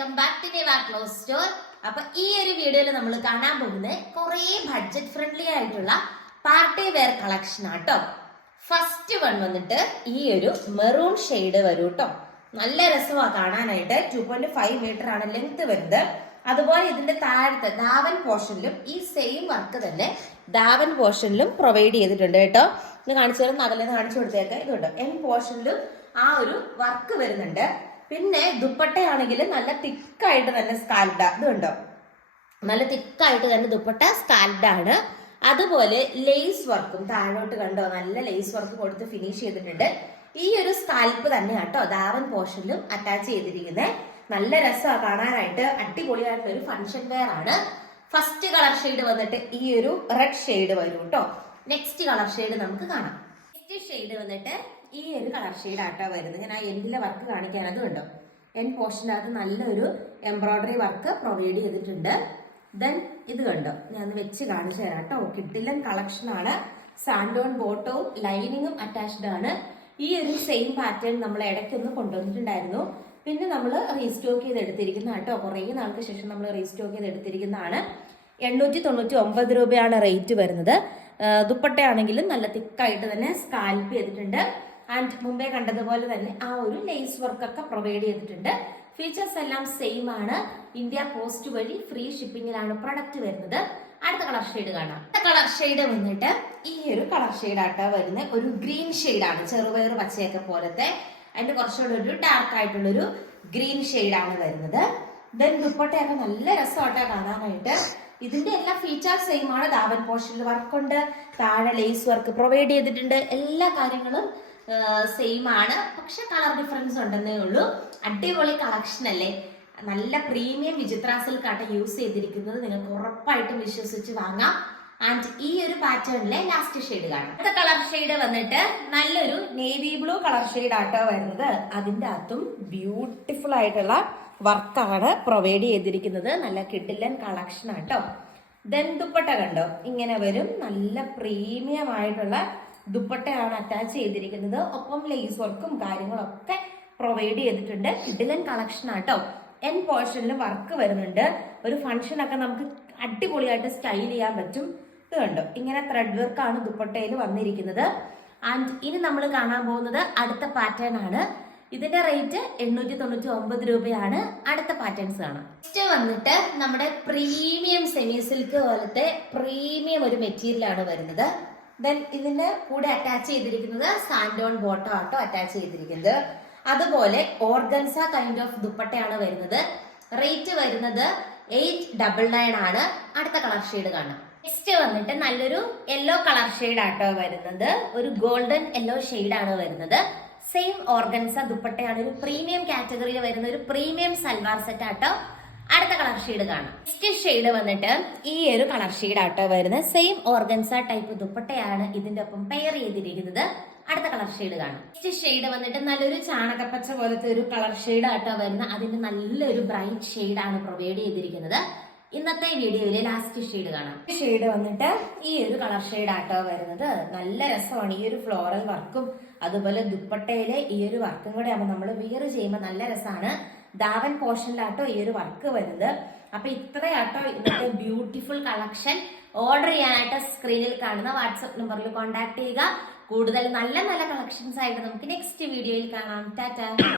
Welcome back to Deva clothes store അപ്പൊ ഈ ഒരു വീഡിയോയിൽ നമ്മൾ കാണാൻ പോകുന്നത് കുറേ ബഡ്ജറ്റ് ഫ്രണ്ട്ലി ആയിട്ടുള്ള പാർട്ടി വെയർ കളക്ഷൻ ആട്ടോ ഫസ്റ്റ് വൺ വന്നിട്ട് ഈ ഒരു മെറൂൺ ഷെയ്ഡ് വരും കേട്ടോ നല്ല രസമാണ് കാണാനായിട്ട്. ടു പോയിന്റ് ഫൈവ് മീറ്റർ ആണ് ലെങ്ത് വരുന്നത്. അതുപോലെ ഇതിന്റെ താഴത്തെ ദാവൻ പോർഷനിലും ഈ സെയിം വർക്ക് തന്നെ ദാവൻ പോർഷനിലും പ്രൊവൈഡ് ചെയ്തിട്ടുണ്ട് കേട്ടോ. ഇത് കാണിച്ചു തരുന്ന അകലെ കാണിച്ചു കൊടുത്തേക്ക്. ഇതുണ്ട് എം പോർഷനിലും ആ ഒരു വർക്ക് വരുന്നുണ്ട്. പിന്നെ ദുപ്പട്ടയാണെങ്കിൽ നല്ല തിക്കായിട്ട് തന്നെ സ്കാൽഡ ഇത് കണ്ടോ നല്ല തിക്കായിട്ട് തന്നെ ദുപ്പട്ട സ്കാൽഡ് ആണ്. അതുപോലെ ലേസ് വർക്കും താഴോട്ട് കണ്ടോ? നല്ല ലേസ് വർക്ക് കൊടുത്ത് ഫിനിഷ് ചെയ്തിട്ടുണ്ട്. ഈ ഒരു സ്കാൽപ്പ് തന്നെ കേട്ടോ ദാവൻ പോർഷനിലും അറ്റാച്ച് ചെയ്തിരിക്കുന്നത് നല്ല രസമാണ് കാണാനായിട്ട് അടിപൊളിയായിട്ടുള്ള ഒരു ഫംഗ്ഷൻ വെയർ ആണ്. ഫസ്റ്റ് കളർ ഷെയ്ഡ് വന്നിട്ട് ഈ ഒരു റെഡ് ഷെയ്ഡ് വരും കേട്ടോ നെക്സ്റ്റ് കളർ ഷെയ്ഡ് നമുക്ക് കാണാം. നെക്സ്റ്റ് ഷെയ്ഡ് വന്നിട്ട് ഈ ഒരു കളർ ഷെയ്ഡ് ആട്ടോ വരുന്നത്. ഞാൻ ആ എൻഡിലെ വർക്ക് കാണിക്കാൻ കണ്ടോ? എൻ പോർഷനകത്ത് നല്ലൊരു എംബ്രോയിഡറി വർക്ക് പ്രൊവൈഡ് ചെയ്തിട്ടുണ്ട്. ദെൻ ഇത് കണ്ടോ? ഞാൻ വെച്ച് കാണിച്ചു തരാം കേട്ടോ. കിട്ടില്ലൻ കളക്ഷൻ ആണ്. സാൻഡോൺ ബോട്ടവും ലൈനിങ്ങും അറ്റാച്ച്ഡ് ആണ്. ഈ ഒരു സെയിം പാറ്റേൺ നമ്മൾ ഇടയ്ക്കൊന്ന് കൊണ്ടുവന്നിട്ടുണ്ടായിരുന്നു. പിന്നെ നമ്മൾ റീസ്റ്റോക്ക് ചെയ്ത് എടുത്തിരിക്കുന്ന കേട്ടോ. കുറേ നാൾക്ക് ശേഷം നമ്മൾ റീസ്റ്റോക്ക് ചെയ്ത് എടുത്തിരിക്കുന്നതാണ് എണ്ണൂറ്റി തൊണ്ണൂറ്റി ഒമ്പത് രൂപയാണ് റേറ്റ് വരുന്നത്. ദുപ്പട്ടയാണെങ്കിലും നല്ല തിക്കായിട്ട് തന്നെ സ്കാൽപ്പ് ചെയ്തിട്ടുണ്ട്. ആൻഡ് മുമ്പേ കണ്ടതുപോലെ തന്നെ ആ ഒരു ലേസ് വർക്ക് ഒക്കെ പ്രൊവൈഡ് ചെയ്തിട്ടുണ്ട്. ഫീച്ചേഴ്സ് എല്ലാം സെയിം ആണ്. ഇന്ത്യ പോസ്റ്റ് വഴി ഫ്രീ ഷിപ്പിംഗിലാണ് പ്രൊഡക്റ്റ് വരുന്നത്. അടുത്ത കളർ ഷെയ്ഡ് കാണാം. അടുത്ത കളർ ഷെയ്ഡ് വന്നിട്ട് ഈ ഒരു കളർ ഷെയ്ഡ് ആട്ടോ വരുന്നത്. ഒരു ഗ്രീൻ ആണ്. ചെറുപയർ പച്ചയൊക്കെ പോലത്തെ. അതിന്റെ കുറച്ചുകൂടെ ഒരു ഡാർക്ക് ആയിട്ടുള്ളൊരു ഗ്രീൻ ആണ് വരുന്നത്. ദെൻ ദുപ്പട്ടയൊക്കെ നല്ല രസമായിട്ടാ കാണാനായിട്ട്. ഇതിന്റെ എല്ലാ ഫീച്ചേഴ്സ് സെയിം ആണ്. ദാവൻ പോർഷനിൽ വർക്ക് ഉണ്ട്. താഴെ ലേസ് വർക്ക് പ്രൊവൈഡ് ചെയ്തിട്ടുണ്ട്. എല്ലാ കാര്യങ്ങളും സെയിം ആണ്. പക്ഷെ കളർ ഡിഫറൻസ് ഉണ്ടെന്നേ ഉള്ളൂ. അടിപൊളി കളക്ഷൻ അല്ലേ? നല്ല പ്രീമിയം വിചിത്ര സിൽക്കാട്ട് യൂസ് ചെയ്തിരിക്കുന്നത്. നിങ്ങൾക്ക് ഉറപ്പായിട്ടും വിശ്വസിച്ച് വാങ്ങാം. ആൻഡ് ഈ ഒരു പാറ്റേണിലെ ലാസ്റ്റ് ഷെയ്ഡ് കാണാം. അടുത്ത കളർ ഷെയ്ഡ് വന്നിട്ട് നല്ലൊരു നേവി ബ്ലൂ കളർ ഷെയ്ഡ് ആട്ടോ വരുന്നത്. അതിന്റെ അകത്തും ബ്യൂട്ടിഫുൾ ആയിട്ടുള്ള വർക്കാണ് പ്രൊവൈഡ് ചെയ്തിരിക്കുന്നത്. നല്ല കിട്ടില്ലൻ കളക്ഷൻ ആട്ടോ. ദന്തുപ്പട്ട കണ്ടോ? ഇങ്ങനെ വരും. നല്ല പ്രീമിയം ആയിട്ടുള്ള ദുപ്പട്ടയാണ് അറ്റാച്ച് ചെയ്തിരിക്കുന്നത്. ഒപ്പം ലേസ് വർക്കും കാര്യങ്ങളൊക്കെ പ്രൊവൈഡ് ചെയ്തിട്ടുണ്ട്. കിഡിലൻ കളക്ഷൻ ആട്ടോ. എൻ പോർഷനിൽ വർക്ക് വരുന്നുണ്ട്. ഒരു ഫംഗ്ഷൻ ഒക്കെ നമുക്ക് അടിപൊളിയായിട്ട് സ്റ്റൈൽ ചെയ്യാൻ പറ്റും. ഇത് കണ്ടോ? ഇങ്ങനെ ത്രെഡ് വർക്കാണ് ദുപ്പട്ടയിൽ വന്നിരിക്കുന്നത്. ആൻഡ് ഇനി നമ്മൾ കാണാൻ പോകുന്നത് അടുത്ത പാറ്റേൺ ആണ്. ഇതിന്റെ റേറ്റ് എണ്ണൂറ്റി തൊണ്ണൂറ്റി ഒമ്പത് രൂപയാണ്. അടുത്ത പാറ്റേൺസ് കാണാം. നെക്സ്റ്റ് വന്നിട്ട് നമ്മുടെ പ്രീമിയം സെമി സിൽക്ക് പോലത്തെ പ്രീമിയം ഒരു മെറ്റീരിയൽ ആണ് വരുന്നത്. ദെൻ ഇതിന്റെ കൂടെ അറ്റാച്ച് ചെയ്തിരിക്കുന്നത് സാൻഡോൺ ബോട്ടോ ആട്ടോ അറ്റാച്ച് ചെയ്തിരിക്കുന്നത്. അതുപോലെ ഓർഗൻസ കൈൻഡ് ഓഫ് ദുപ്പട്ടയാണ് വരുന്നത്. റേറ്റ് വരുന്നത് എയ്റ്റ് ഡബിൾ നയൻ ആണ്. അടുത്ത കളർ ഷെയ്ഡ് കാണാം. നെക്സ്റ്റ് വന്നിട്ട് നല്ലൊരു യെല്ലോ കളർ ഷെയ്ഡ് ആട്ടോ വരുന്നത്. ഒരു ഗോൾഡൻ യെല്ലോ ആണ് വരുന്നത്. സെയിം ഓർഗൻസ ദുപ്പട്ടയാണ്. ഒരു പ്രീമിയം കാറ്റഗറിയിൽ വരുന്ന ഒരു പ്രീമിയം സൽവാർ സെറ്റ് ആട്ടോ അടുത്ത കളർ ഷെയ്ഡ് കാണാം. നെക്സ്റ്റ് ഷെയ്ഡ് വന്നിട്ട് ഈ ഒരു കളർ ഷെയ്ഡ് ആട്ടോ വരുന്നത്. സെയിം ഓർഗൻസ ടൈപ്പ് ദുപ്പട്ടയാണ് ഇതിന്റെ ഒപ്പം പെയർ ചെയ്തിരിക്കുന്നത്. അടുത്ത കളർ ഷെയ്ഡ് കാണാം. നെക്സ്റ്റ് ഷെയ്ഡ് വന്നിട്ട് നല്ലൊരു ചാണകപ്പച്ച പോലത്തെ ഒരു കളർ ഷെയ്ഡ് ആട്ടോ വരുന്നത്. അതിന്റെ നല്ലൊരു ബ്രൈറ്റ് ഷെയ്ഡ് ആണ് പ്രൊവൈഡ് ചെയ്തിരിക്കുന്നത്. ഇന്നത്തെ വീഡിയോയിലെ ലാസ്റ്റ് ഷെയ്ഡ് കാണാം. ഷെയ്ഡ് വന്നിട്ട് ഈ ഒരു കളർ ഷെയ്ഡ് ആട്ടോ വരുന്നത്. നല്ല രസമാണ്. ഈ ഒരു ഫ്ലോറൽ വർക്കും അതുപോലെ ദുപ്പട്ടയിലെ ഈ ഒരു വർക്കും കൂടെ ആകുമ്പോൾ നമ്മൾ വിയർ ചെയ്യുമ്പോൾ നല്ല രസമാണ് ദാവൻ പോർഷനിലാട്ടോ ഈ ഒരു വർക്ക് വരുന്നത്. അപ്പൊ ഇത്രയാട്ടോ ഇന്നത്തെ ബ്യൂട്ടിഫുൾ കളക്ഷൻ ഓർഡർ ചെയ്യാനായിട്ട് സ്ക്രീനിൽ കാണുന്ന വാട്സപ്പ് നമ്പറിൽ കോൺടാക്ട് ചെയ്യുക. കൂടുതൽ നല്ല നല്ല കളക്ഷൻസ് ആയിട്ട് നമുക്ക് നെക്സ്റ്റ് വീഡിയോയിൽ കാണാം. ടാറ്റ